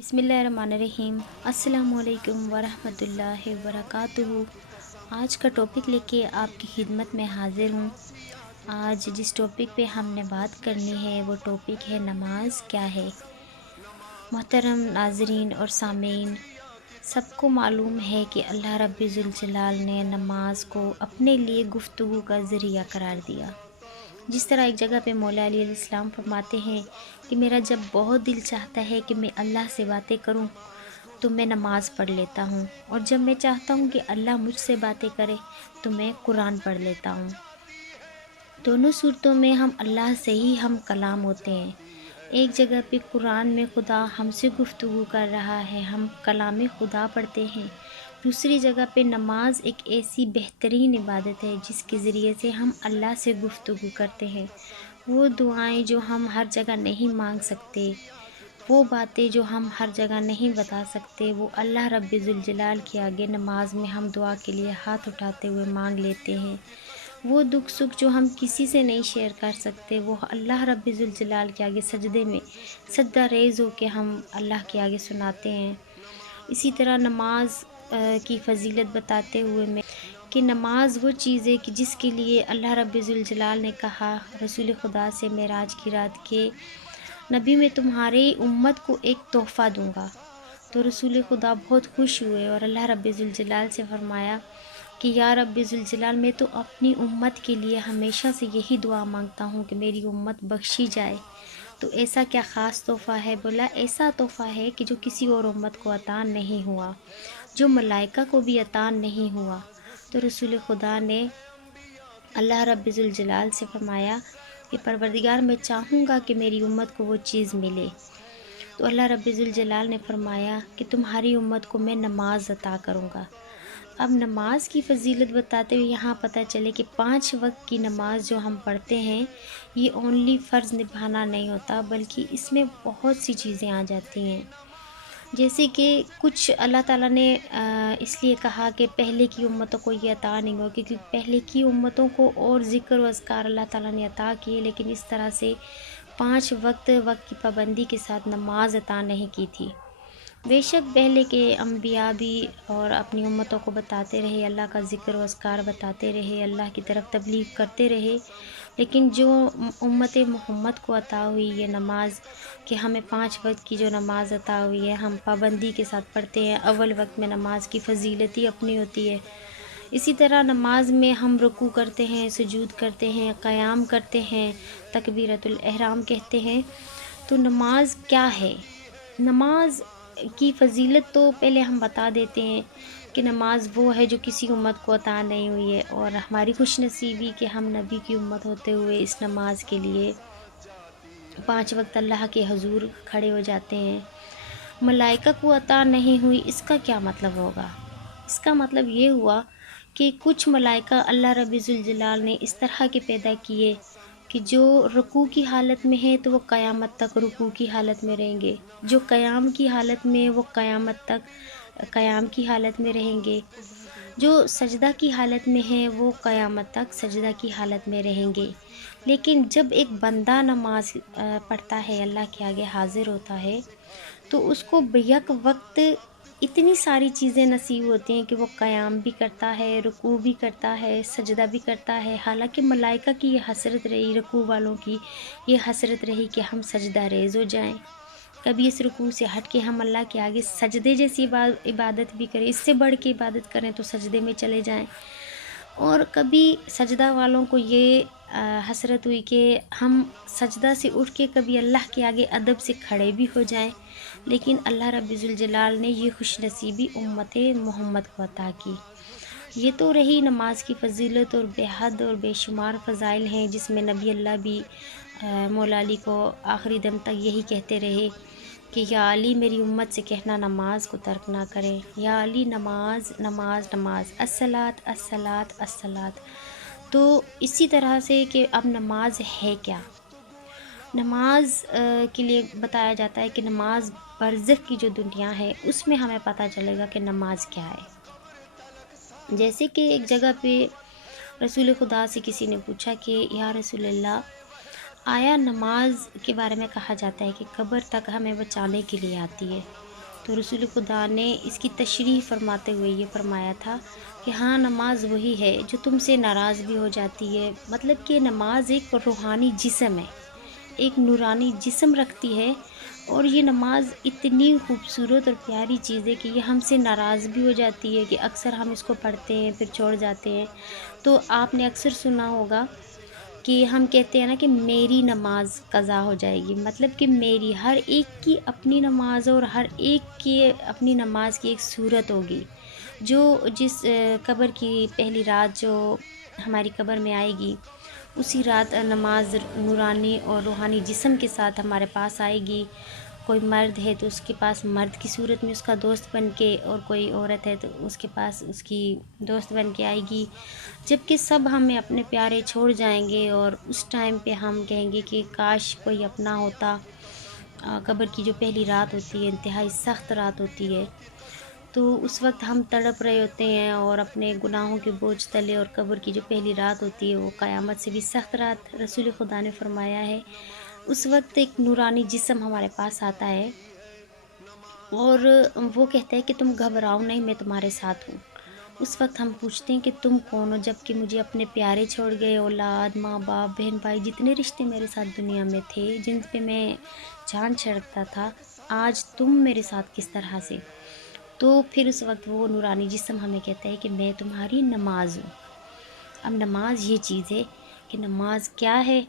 बिस्मिल्लाहिर्रहमानिर्रहीम। अस्सलामुअलैकुम वरहमतुल्लाहि वबरकातुहू। आज का टॉपिक लेके आपकी खिदमत में हाज़िर हूँ। आज जिस टॉपिक पे हमने बात करनी है वो टॉपिक है नमाज क्या है। मोहतरम नाज़रीन और सामीन, सबको मालूम है कि अल्लाह रब्बी ज़ुल जलाल ने नमाज को अपने लिए गुफ्तगू का ज़रिया करार दिया। जिस तरह एक जगह पे मौला अली अलैहिस्सलाम फरमाते हैं कि मेरा जब बहुत दिल चाहता है कि मैं अल्लाह से बातें करूं तो मैं नमाज़ पढ़ लेता हूं, और जब मैं चाहता हूं कि अल्लाह मुझसे बातें करे तो मैं कुरान पढ़ लेता हूं। दोनों सूरतों में हम अल्लाह से ही हम कलाम होते हैं। एक जगह पे कुरान में खुदा हमसे गुफ्तगू कर रहा है, हम कलाम खुदा पढ़ते हैं। दूसरी जगह पे नमाज एक ऐसी बेहतरीन इबादत है जिसके ज़रिए से हम अल्लाह से गुफ्तगू करते हैं। वो दुआएं जो हम हर जगह नहीं मांग सकते, वो बातें जो हम हर जगह नहीं बता सकते, वो अल्लाह रब्बी ज़ुल जलाल के आगे नमाज में हम दुआ के लिए हाथ उठाते हुए मांग लेते हैं। वो दुख सुख जो हम किसी से नहीं शेयर कर सकते, वो अल्लाह रब्बी ज़ुल जलाल के आगे सजदे में सजदा रेज़ होके हम अल्लाह के आगे सुनाते हैं। इसी तरह नमाज की फ़जीलत बताते हुए मैं कि नमाज वो चीज़ है कि जिसके लिए अल्लाह रब्बी ज़ुल जलाल ने कहा रसूल खुदा से मेराज की रात के नबी, मैं तुम्हारी उम्मत को एक तोहफ़ा दूंगा। तो रसूल खुदा बहुत खुश हुए और अल्लाह रब्बी ज़ुल जलाल से फरमाया कि या रब्बी ज़ुल जलाल, मैं तो अपनी उम्मत के लिए हमेशा से यही दुआ मांगता हूँ कि मेरी उम्मत बख्शी जाए। तो ऐसा क्या ख़ास तोहफ़ा है? बोला ऐसा तोहफ़ा है कि जो किसी और उम्मत को अता नहीं हुआ, जो मलाइका को भी अता नहीं हुआ। तो रसूल खुदा ने अल्लाह रब्बी ज़ुल जलाल से फरमाया कि परवरदिगार, मैं चाहूँगा कि मेरी उम्मत को वो चीज़ मिले। तो अल्लाह रब्बी ज़ुल जलाल ने फरमाया कि तुम्हारी उम्मत को मैं नमाज अता करूँगा। अब नमाज की फ़जीलत बताते हुए यहाँ पता चले कि 5 वक्त की नमाज जो हम पढ़ते हैं ये ओनली फ़र्ज़ निभाना नहीं होता, बल्कि इसमें बहुत सी चीज़ें आ जाती हैं। जैसे कि कुछ अल्लाह ताला ने इसलिए कहा कि पहले की उम्मतों को ये अता नहीं हुआ, क्योंकि पहले की उम्मतों को और ज़िक्र व अज़कार अल्लाह ताला ने अता किए, लेकिन इस तरह से 5 वक्त की पाबंदी के साथ नमाज अता नहीं की थी। बेशक पहले के अम्बिया भी और अपनी उम्मतों को बताते रहे, अल्लाह का ज़िक्र व अज़कार बताते रहे, अल्लाह की तरफ तबलीग करते रहे, लेकिन जो उम्मत मोहम्मद को अता हुई ये नमाज कि हमें 5 वक्त की जो नमाज अता हुई है हम पाबंदी के साथ पढ़ते हैं। अव्वल वक्त में नमाज की फ़जीलत ही अपनी होती है। इसी तरह नमाज में हम रुकू करते हैं, सुजूद करते हैं, क़याम करते हैं, तकबीरतुल एहराम कहते हैं। तो नमाज क्या है? नमाज की फ़जीलत तो पहले हम बता देते हैं कि नमाज वो है जो किसी उम्मत को अता नहीं हुई है, और हमारी खुशनसीबी कि हम नबी की उम्मत होते हुए इस नमाज के लिए 5 वक्त अल्लाह के हुजूर खड़े हो जाते हैं। मलाइका को अता नहीं हुई, इसका क्या मतलब होगा? इसका मतलब ये हुआ कि कुछ मलाइका अल्लाह रब्बी ज़ुल जलाल ने इस तरह के पैदा किए कि जो रुकू की हालत में है तो वो क़यामत तक रुकू की हालत में रहेंगे, जो क़याम की हालत में है वो क़यामत तक क़याम की हालत में रहेंगे, जो सजदा की हालत में है वो क़यामत तक सजदा की हालत में रहेंगे। लेकिन जब एक बंदा नमाज पढ़ता है, अल्लाह के आगे हाज़िर होता है, तो उसको बेयक वक्त इतनी सारी चीज़ें नसीब होती हैं कि वो क़याम भी करता है, रुकू भी करता है, सजदा भी करता है। हालांकि मलाइका की ये हसरत रही, रुकू वालों की ये हसरत रही कि हम सजदा रेज़ हो जाएं, कभी इस रुकू से हट के हम अल्लाह के आगे सजदे जैसी इबादत भी करें, इससे बढ़ के इबादत करें तो सजदे में चले जाएं। और कभी सजदा वालों को ये हसरत हुई कि हम सजदा से उठ के कभी अल्लाह के आगे अदब से खड़े भी हो जाएं, लेकिन अल्लाह रब्बी ज़ुल जलाल ने ये खुशनसीबी उम्मत मोहम्मद को अता की। ये तो रही नमाज की फ़जीलत, और बेहद और बेशुमार फ़ज़ाइल हैं जिसमें नबी अल्लाह भी मौला अली को आखिरी दम तक यही कहते रहे कि या अली, मेरी उम्मत से कहना नमाज को तर्क ना करें। या अली, नमाज नमाज नमाज, अस्सलात अस्सलात अस्सलात। तो इसी तरह से कि अब नमाज है क्या? नमाज के लिए बताया जाता है कि नमाज बरज़ख की जो दुनिया है उसमें हमें पता चलेगा कि नमाज क्या है। जैसे कि एक जगह पे रसूल खुदा से किसी ने पूछा कि या रसूल अल्लाह, आया नमाज के बारे में कहा जाता है कि कब्र तक हमें बचाने के लिए आती है। تو رسول خدا نے اس کی تشریح فرماتے ہوئے یہ فرمایا تھا کہ ہاں نماز وہی ہے جو تم سے ناراض بھی ہو جاتی ہے، مطلب کہ نماز ایک روحانی جسم ہے، ایک نورانی جسم رکھتی ہے، اور یہ نماز اتنی خوبصورت اور پیاری چیز ہے کہ یہ ہم سے ناراض بھی ہو جاتی ہے کہ اکثر ہم اس کو پڑھتے ہیں پھر چھوڑ جاتے ہیں۔ تو آپ نے اکثر سنا ہوگا کہ ہم کہتے ہیں نا کہ میری نماز قضا ہو جائے گی، مطلب کہ میری، ہر ایک کی اپنی نماز اور ہر ایک کی اپنی نماز کی ایک صورت ہوگی۔ جو جس قبر کی پہلی رات جو ہماری قبر میں آئے گی، اسی رات نماز نورانی اور روحانی جسم کے ساتھ ہمارے پاس آئے گی۔ کوئی مرد ہے تو اس کے پاس مرد کی صورت میں اس کا دوست بن کے، اور کوئی عورت ہے تو اس کے پاس اس کی دوست بن کے آئے گی، جبکہ سب ہمیں اپنے پیارے چھوڑ جائیں گے، اور اس ٹائم پہ ہم کہیں گے کہ کاش کوئی اپنا ہوتا۔ قبر کی جو پہلی رات ہوتی ہے انتہائی سخت رات ہوتی ہے، تو اس وقت ہم تڑپ رہے ہوتے ہیں اور اپنے گناہوں کے بوجھ تلے، اور قبر کی جو پہلی رات ہوتی ہے وہ قیامت سے بھی سخت رات رسول خدا نے فرمایا ہے۔ اس وقت ایک نورانی جسم ہمارے پاس آتا ہے اور وہ کہتا ہے کہ تم گھبراؤ نہیں، میں تمہارے ساتھ ہوں۔ اس وقت ہم پوچھتے ہیں کہ تم کون ہو، جب کہ مجھے اپنے پیارے چھوڑ گئے، اولاد، ماں باپ، بہن بھائی، جتنے رشتے میرے ساتھ دنیا میں تھے، جن پہ میں جان چھڑکتا تھا، آج تم میرے ساتھ کس طرح سے؟ تو پھر اس وقت وہ نورانی جسم ہمیں کہتا ہے کہ میں تمہاری نماز ہوں۔ اب نماز یہ چیز ہے کہ نماز کیا ہے؟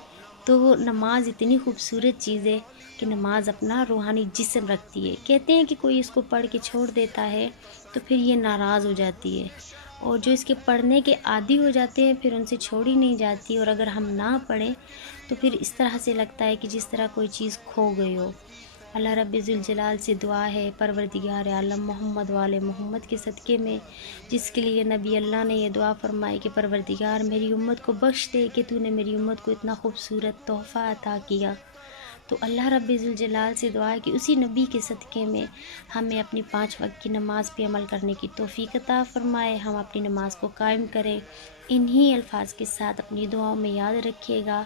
تو نماز اتنی خوبصورت چیز ہے کہ نماز اپنا روحانی جسم رکھتی ہے۔ کہتے ہیں کہ کوئی اس کو پڑھ کے چھوڑ دیتا ہے تو پھر یہ ناراض ہو جاتی ہے، اور جو اس کے پڑھنے کے عادی ہو جاتے ہیں پھر ان سے چھوڑی نہیں جاتی، اور اگر ہم نہ پڑھیں تو پھر اس طرح سے لگتا ہے کہ جس طرح کوئی چیز کھو گئی ہو۔ اللہ رب ذوالجلال سے دعا ہے، پروردگار عالم محمد والے محمد کے صدقے میں، جس کے لیے نبی اللہ نے یہ دعا فرمائی کہ پروردگار میری امت کو بخش دے کہ تو نے میری امت کو اتنا خوبصورت تحفہ عطا کیا۔ تو اللہ رب ذوالجلال سے دعا ہے کہ اسی نبی کے صدقے میں ہمیں اپنی 5 وقت کی نماز پہ عمل کرنے کی توفیق عطا فرمائے، ہم اپنی نماز کو قائم کریں۔ انہی الفاظ کے ساتھ اپنی دعاؤں میں یاد رکھیے گا۔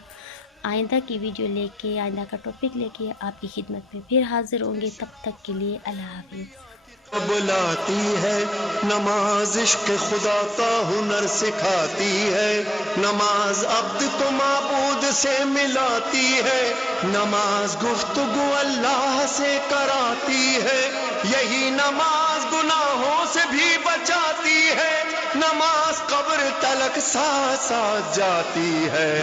آئندہ کی ویڈیو لے کے، آئندہ کا ٹاپک لے کے آپ کی خدمت میں پھر حاضر ہوں گے، تب تک کے لیے اللہ حافظ۔ بلاتی ہے نماز، عشق خدا کا ہنر سکھاتی ہے، نماز عبد کو معبود سے ملاتی ہے، نماز گفتگو اللہ سے کراتی ہے، یہی نماز گناہوں سے بھی بچاتی ہے، نماز قبر تلک ساتھ ساتھ جاتی ہے۔